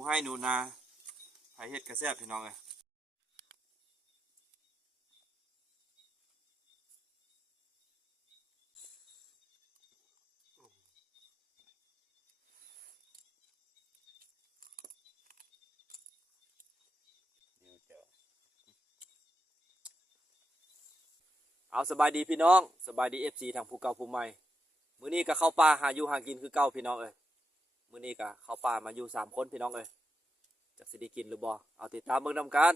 นูให้หนูนาไผเฮ็ดกระแซบพี่น้องเอ้ยเอาสบายดีพี่น้องสบายดีเอฟซีทางภูเก่าภูใหม่มื้อนี้ก็เข้าป่าหาอยู่หากินคือเก่าพี่น้องเอ้ย มื้อนี้ก็เข้าป่ามาอยู่สามคนพี่น้องเอ้ยจะสิได้กินหรือบ่เอาติดตามเบิ่งนำกัน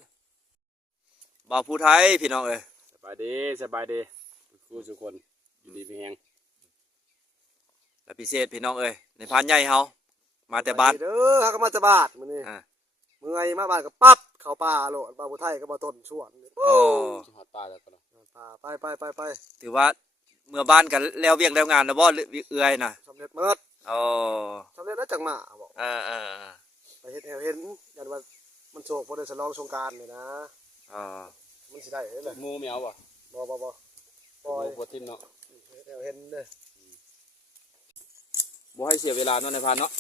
บ่าวผู้ไทยพี่น้องเอ้ยสบายดีสบายดีครูทุกคนอยู่ดีเป็นแหงและพิเศษพี่น้องเอ้ยในพานใหญ่เฮามาแต่บ้านเด้อฮักก็มาจะบาดมื้อนี้อ่าเมื่อยมาบ้านก็ปั๊บเข้าป่าโลดป่าบ่ไทยก็บ่ต้นชวนโอ้หอดตายแล้วก็เนาะป่าไปไปไปไปถือว่าเมื่อบ้านกันแล้วเวียกแล้วงานแล้วบ่หรือเอื้อยน่ะสำเร็จเมิด โอ้สำเร็จแล้วจังมาบอกเออเออเออไปเฮ็ดแนวเห็นยันว่ามันโศกบ่ได้ฉลองสงกรานต์นี่นะอ๋อมันสิได้เด้อเลยงูแมวบ่บ่บ่บ่ปล่องูยปวดทิ่มเนาะเฮ็ดแนวเห็นเด้อบ่ให้เสียเวลาเนาะในพานเนาะ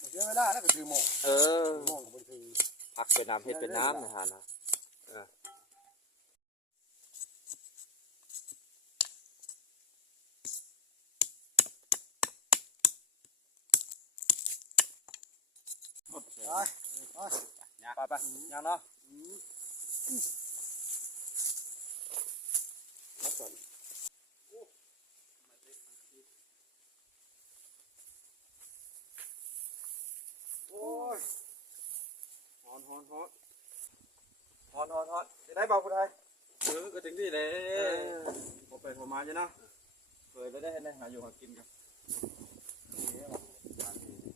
บ่เสียเวลาแล้วก็ถือหม้อเออหม้อก็บ่ถือผักเป็นน้ำเฮ็ดเป็นน้ำในพานนะ ไปไปไปยังเนาะโอ้ยฮอนฮอนฮอนฮอนฮอนฮอนสิได้เบ่ผู้ไทยเออก็ถึงที่เลยพอไปพอมาจ้ะเนาะเคยแล้วได้ให้ได้หาอยู่หากินกัน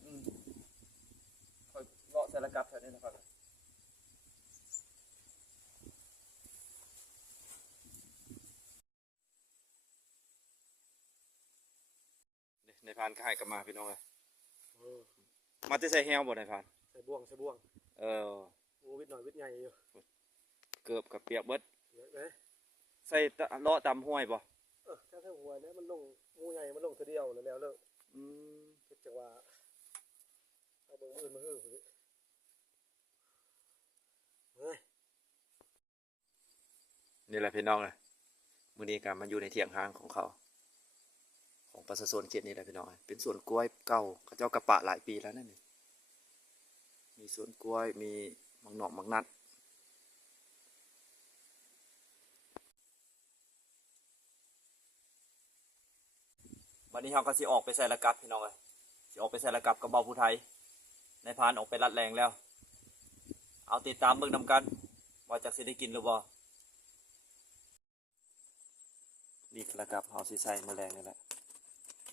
อืม สารกัดแถวนี้นะครับนี่ในพานก็ให้กลับมาพี่น้องเลยเออมาจะใส่แฮวบ่ในพาน ใส่บ่วงใส่บ่วง เออโอ้วิทย์หน่อยวิทย์ใหญ่อยู่ เกือบกับเปียกเบิดเดี๋ยวเด้อใส่ตะเลาะตามห้วยบ่เออถ้าเท่าหัวเนี่ยมันลงงูใหญ่มันลงทีเดียวแล้วแล้วเลิกอืมคิดจังว่าเอาเบิ่งมืออื่นมาฮื้อพุ่นนี่เฮ้ย นี่แหละพี่น้องเลยมือนี้การมาอยู่ในเถียงห้างของเขา ของประชาชนเขตนี้แหละพี่น้องเป็นสวนกล้วยเก่าเขาเจ้ากระปะหลายปีแล้วนั่นนี่มีสวนกล้วยมีมังหนอกมังนัดวันนี้เราก็สิออกไปใส่ระกับพี่น้องเลยสิออกไปใส่ระกับกับเบาผู้ไทยในพานออกไปรัดแรงแล้ว เอาติดตามเบิ่งนำกัน ว่าจากสิได้กินหรือบ่นี่กระกับเฮาสิใส่แมลงนี่แหละ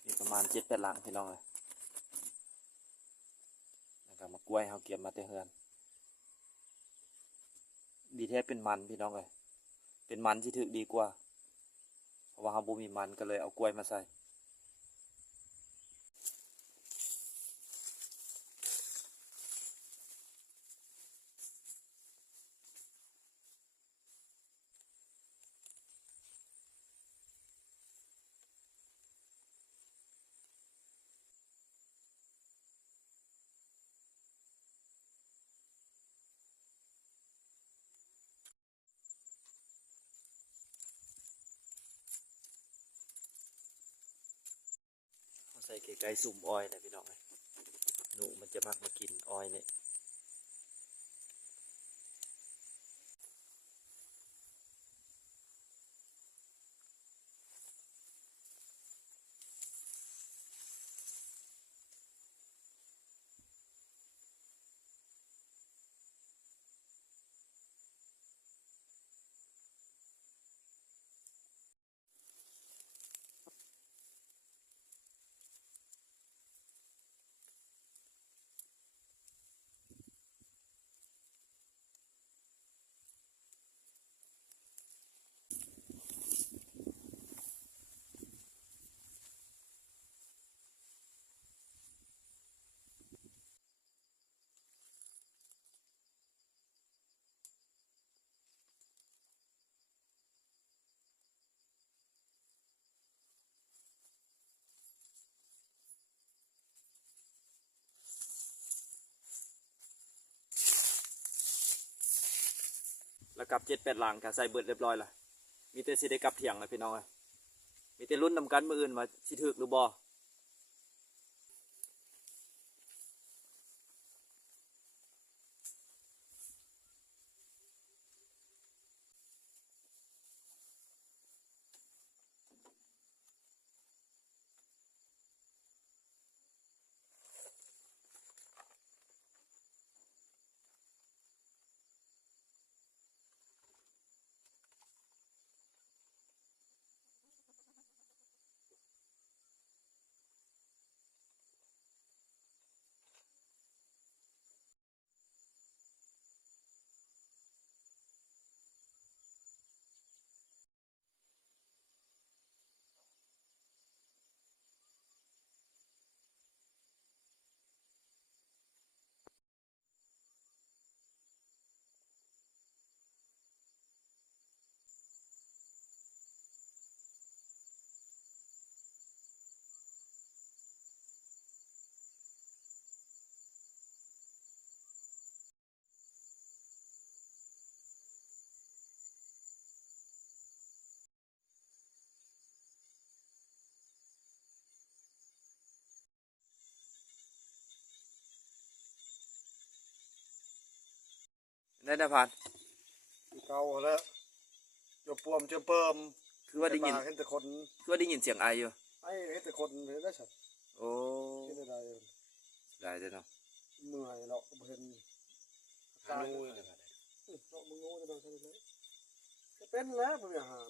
มีประมาณเจ็ดแปดหลังพี่น้องเลยแล้วก็มากล้วยเฮาเก็บมาแต่เฮือน ดีแท้เป็นมันพี่น้องเลยเป็นมันที่ถึกดีกว่า เพราะว่าเฮาบ่มีมันก็เลยเอากล้วยมาใส่ ใส่ไก่สุ่มอ้อยนะพี่น้องเอ้ยหนูมันจะมักมากินอ้อยเนี่ย กับเจ็ดแปดหลังก็ใส่เบิดเรียบร้อยละมีแต่สิได้กลับเถียงเลยพี่น้องเอ้ยมีแต่รุ่นนำกันมืออื่นมาสิถึกหรือบ่ ได้นะพานเก่าแล้วยกปวมเจอเปิมคือว่าได้ยินเห็นแต่คนคือว่าได้ยินเสียงไออยู่ไอ้เห็นแต่คนเห็นได้สัตว์โอ้เห็นได้ได้เด้อเนาะเมื่อยเราเห็นฮานูเลยครับเรามึงงูจะโดนใช่ไหมจะเป็นแล้วบริหาร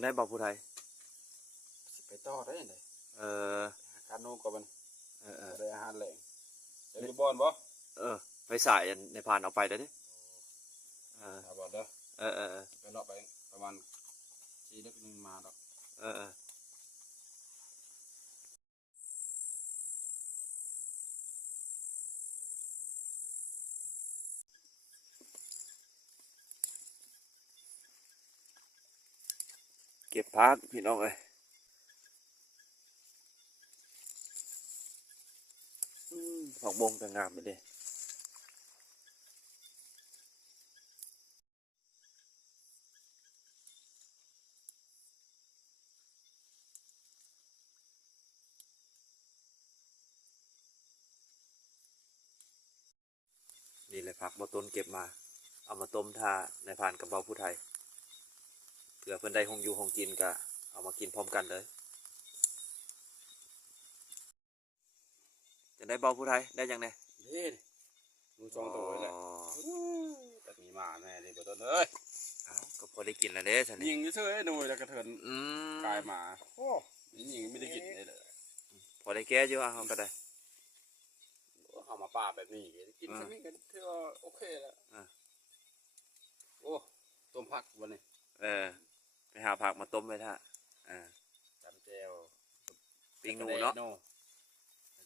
จะได้บอกผู้ไทยสิไปต่อได้ยังไงเออหาคานูก่อนมันเออเออได้อาหารแหล่งจะมีบอลบ่เออไปสายอันในพานเอาไปได้ดิเออหาบอลเด้อเออเออเออไปเลาะไปประมาณสี่เล็กหนึงมาดอกเออ เก็บพักพี่น้องเอ้ยอืมผักบงก็งามไปเลยนี่เลยผักบต้นเก็บมา เอามาต้มทาในพานกับเบาผู้ไทย เผื่อเพื่อนได้คงอยู่คงกินก็เอามากินพร้อมกันเลยจะได้เบาผู้ไทยได้ยังไงเด้นูจองตัวไว้แหละอ๋อแต่มีมาแน่เลยบ่ต้นเอ้ยเอ้าก็พอได้กินแล้วเด้ท่านยินี่งเฉยๆดูแล้วกระเทินอืมกายหมาโอ้ยิงไม่ได้กินเลยเลยพอได้แก้อยู่อะเขาก็ได้เอามาป่าแบบนี้กินอ่าสักนิดก็ถือว่าโอเคแล้วอ่าโอ้ต้มผักวันนี้เออ ไปหาผักมาต้มไว้ท่าอ่าจำแจวปิ้งหนูเนาะโน่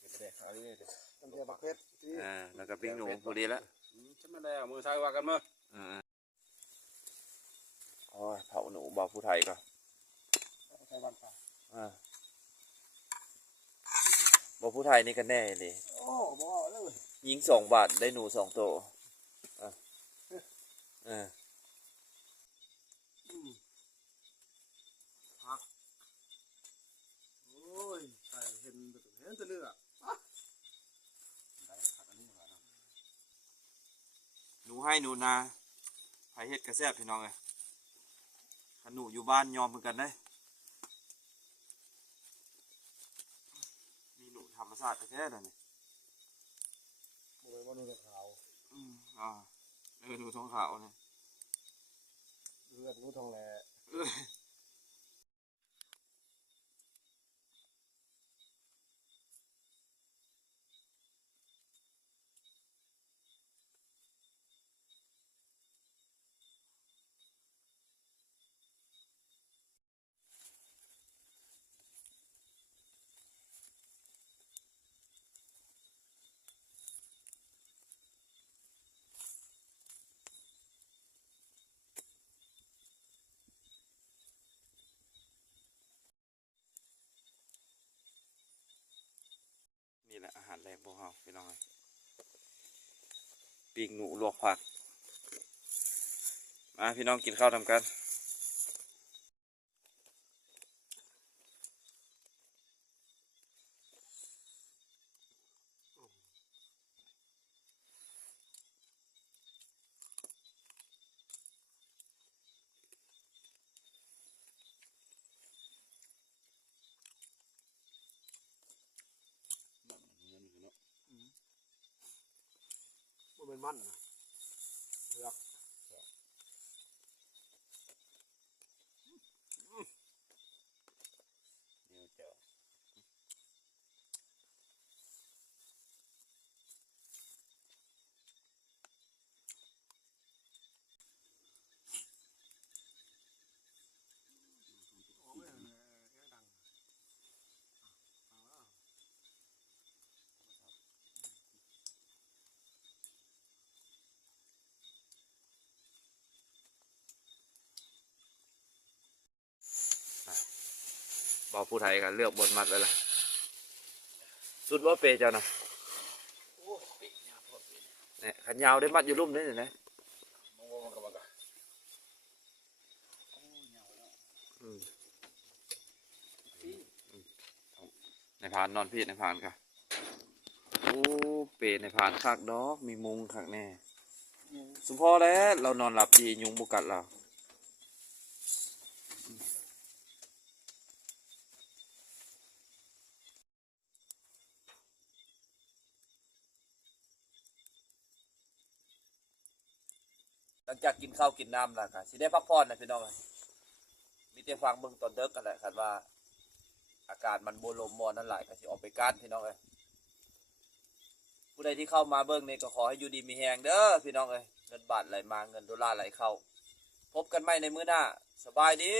แล้วก็ไปได้ข้าวนี่เลยตำเนียบักเพชรที่อ่าแล้วก็ปิ้งหนูพอดีแล้วอืมฉันไม่แล้วมือซ้ายว่ากันมั้งอ่าโอ้ยเผาหนูเบาผู้ไทยก็ใช้บ้านป่าอ่าเบาผู้ไทยนี่ก็แน่เลยโอ้บ่เลยยิงสองบาทได้หนูสองตัวอะเออ โอ้ยใส่เห็ นแบบเห็นแต่เลือดหนูให้หนูนาไผเฮ็ดกระแซบพี่น้องเลยขันหนูอยู่บ้านยอมเหมือนกันได้มีหนูธรรมชาติแท้ๆเลยนี่บ่เลยว่านูจะขาวอืมอ่าเออหนูทองขาวเนี่ยเลือดนูทองแหล่ ละอาหารแรงพวกเราพี่น้องเอ้ยปีกหนูลวกผัก มาพี่น้องกินข้าวทำกัน เป็นมันเผือก บอกผู้ไทยกันเลือกบนมัดเลยล่ะสุดว่าเปยเจ้านะเนี่ยขันยาวได้มัดอยู่รุ่มได้เลยนะมองว่ามันกำลังอืมในพานนอนพี่ในพานค่ะโอ้เปยในพานคักดอกมีมุงคักแน่สมพอแล้วเรานอนหลับดียุงบุกัดเรา หลังจากกินข้าวกินน้ำแล้วก็สิได้พักผ่อนนะพี่น้องเอ้ยมีแต่ฟังเบิ่งตอนเด็กกันแหละคันว่า อากาศมันโบลมมอนนั่นหลายก็สิออกไปการพี่น้องเอ้ยผู้ใดที่เข้ามาเบิ่งนี่ก็ขอให้อยู่ดีมีแหงเด้อพี่น้องเอ้ยเงินบาทไหลมาเงินดอลลาร์ไหลเข้า พบกันใหม่ในมื้อหน้า สบายดี